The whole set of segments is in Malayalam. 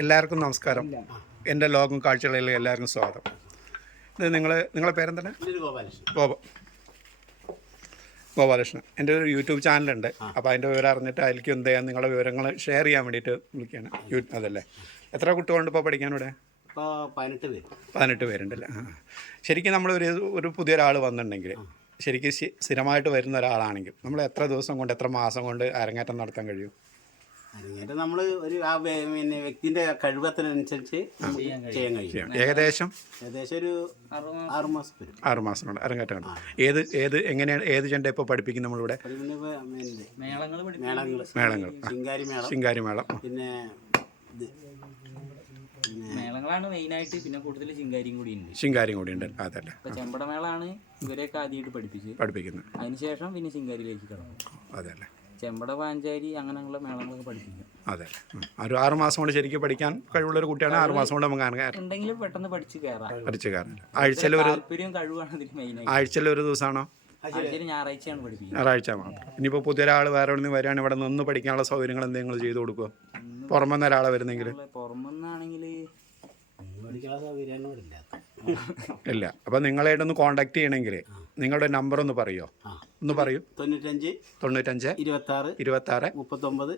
എല്ലാവർക്കും നമസ്കാരം. എൻ്റെ ലോകം കാഴ്ചകളിലേക്ക് എല്ലാവർക്കും സ്വാഗതം. ഇത് നിങ്ങളെ പേരെന്താണ്? ഗോപാലകൃഷ്ണൻ. എൻ്റെ ഒരു യൂട്യൂബ് ചാനലുണ്ട്. അപ്പോൾ അതിൻ്റെ വിവരം അറിഞ്ഞിട്ട് അതിലേക്ക് എന്ത് ചെയ്യാൻ നിങ്ങളുടെ വിവരങ്ങൾ ഷെയർ ചെയ്യാൻ വേണ്ടിയിട്ട് വിളിക്കുകയാണ്. അതല്ലേ, എത്ര കുട്ടികളുണ്ട് ഇപ്പോൾ പഠിക്കാനിവിടെ? 18 പേരുണ്ടല്ലേ. ശരിക്കും നമ്മൾ ഒരു പുതിയൊരാൾ വന്നിട്ടുണ്ടെങ്കിൽ, ശരിക്കും സ്ഥിരമായിട്ട് വരുന്ന ഒരാളാണെങ്കിൽ നമ്മൾ എത്ര ദിവസം കൊണ്ട്, എത്ര മാസം കൊണ്ട് അരങ്ങേറ്റം നടത്താൻ കഴിയും? അരങ്ങേറ്റം നമ്മൾ ഒരു പിന്നെ വ്യക്തിൻ്റെ കഴിവത്തിനനുസരിച്ച് ചെയ്യാൻ കഴിയും. ഏകദേശം ഒരു 6 മാസം വരും. 6 മാസം കൊണ്ട് അരങ്ങേറ്റം. എങ്ങനെയാണ് ഏത് ചെണ്ട ഇപ്പോൾ പഠിപ്പിക്കും നമ്മളിവിടെ? മേളങ്ങൾ, ശിങ്കാരി മേളം, പിന്നെ മേളങ്ങളാണ് മെയിനായിട്ട്. പിന്നെ കൂടുതൽ ശിങ്കാരിയും കൂടി ഉണ്ട്. അതല്ലേ, ചെമ്പട മേളാണ് ഇവരെയൊക്കെ ആദ്യമായിട്ട് പഠിപ്പിക്കുന്നത്. അതിനുശേഷം പിന്നെ ശിങ്കാരിയിലേക്ക് കടന്നു. അതല്ലേ, ചെമ്പട പാഞ്ചാരി അങ്ങനെയുള്ള മേളങ്ങളൊക്കെ പഠിപ്പിക്കും. അതെ, ഒരു 6 മാസം കൊണ്ട് ശരിക്കും പഠിക്കാൻ കഴിവുള്ളൊരു കുട്ടിയാണ്. 6 മാസം കൊണ്ട് നമുക്ക് ഉണ്ടെങ്കിലും പെട്ടെന്ന് പഠിച്ചു കയറാം. ആഴ്ചയിലൊരു താല്പര്യവും കഴിവാണ് ഇതിൽ മെയിനായിട്ട്. ആഴ്ചയിലൊരു ദിവസമാണോ? ഞായറാഴ്ചയാണ് പഠിപ്പിക്കുന്നത്. ഞായറാഴ്ച മാത്രം. ഇനിയിപ്പോൾ പുതിയൊരാൾ വേറെ എവിടെ നിന്ന് വരികയാണ്, ഇവിടെ നിന്ന് പഠിക്കാനുള്ള സൗകര്യങ്ങൾ എന്തെങ്കിലും ചെയ്ത് കൊടുക്കുമോ? പുറമെന്ന് ഒരാളെ വരുന്നെങ്കിൽ? പുറമെന്നാണെങ്കിൽ ഇല്ല. അപ്പോൾ നിങ്ങളായിട്ടൊന്ന് കോൺടാക്ട് ചെയ്യണമെങ്കിൽ നിങ്ങളുടെ നമ്പർ ഒന്ന് പറയുമോ? ഒന്ന് പറയൂ. 95 26 26 39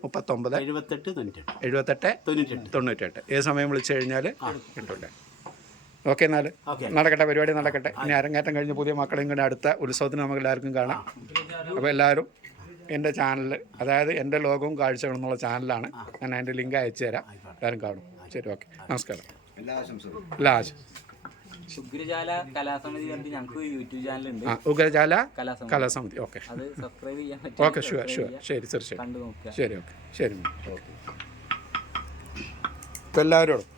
78 98. ഏത് സമയം വിളിച്ചു കഴിഞ്ഞാൽ കിട്ടൂല്ലേ? ഓക്കെ, എന്നാൽ നടക്കട്ടെ, പരിപാടി നടക്കട്ടെ. ഇനി അരങ്ങേറ്റം കഴിഞ്ഞ് പുതിയ മക്കളെയും കൂടെ അടുത്ത ഉത്സവത്തിന് നമുക്ക് എല്ലാവർക്കും കാണാം. അപ്പോൾ എല്ലാവരും എൻ്റെ ചാനൽ, അതായത് എൻ്റെ ലോകവും കാഴ്ചകളും എന്നുള്ള ചാനലാണ്. ഞാൻ അതിൻ്റെ ലിങ്ക് അയച്ചു തരാം, എല്ലാവരും കാണും. ശരി, ഓക്കെ, നമസ്കാരം. എല്ലാ ഉഗ്രജാല കലാസമിതി ഞങ്ങൾക്ക് യൂട്യൂബ് ചാനലുണ്ട്. ഉഗ്രജാല കലാസമിതി. ഓക്കെ, അത് സബ്സ്ക്രൈബ് ചെയ്യാൻ പറ്റും. Okay, sure. ശരി, തീർച്ചയായും. ശരി, ഓക്കെ, ശരി. ഇപ്പോൾ എല്ലാവരോടും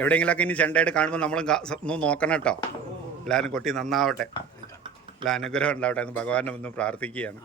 എവിടെയെങ്കിലുമൊക്കെ ഇനി ചെണ്ടയായിട്ട് കാണുമ്പോൾ നമ്മൾ ഒന്ന് നോക്കണം കേട്ടോ. എല്ലാവരും കൊട്ടി നന്നാവട്ടെ, എല്ലാ അനുഗ്രഹം ഉണ്ടാവട്ടെ എന്ന് ഭഗവാനെ ഒന്ന് പ്രാർത്ഥിക്കുകയാണ്.